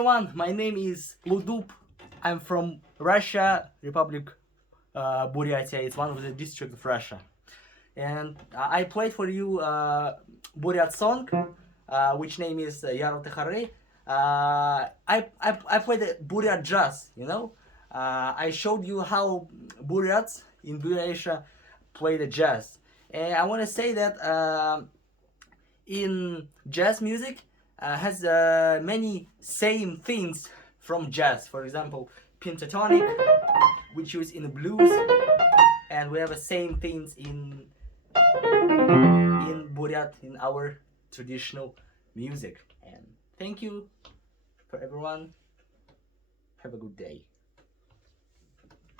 everyone, my name is Ludup. I'm from Russia, Republic Buryatia. It's one of the districts of Russia. And I played for you Buryat song, which name is Yarl Tehare. I played the Buryat jazz, you know. I showed you how Buryats in Buryatia play the jazz. And I want to say that in jazz music has many same things from jazz. For example, pentatonic, which use in the blues, and we have the same things in Buryat in our traditional music. And thank you for everyone. Have a good day.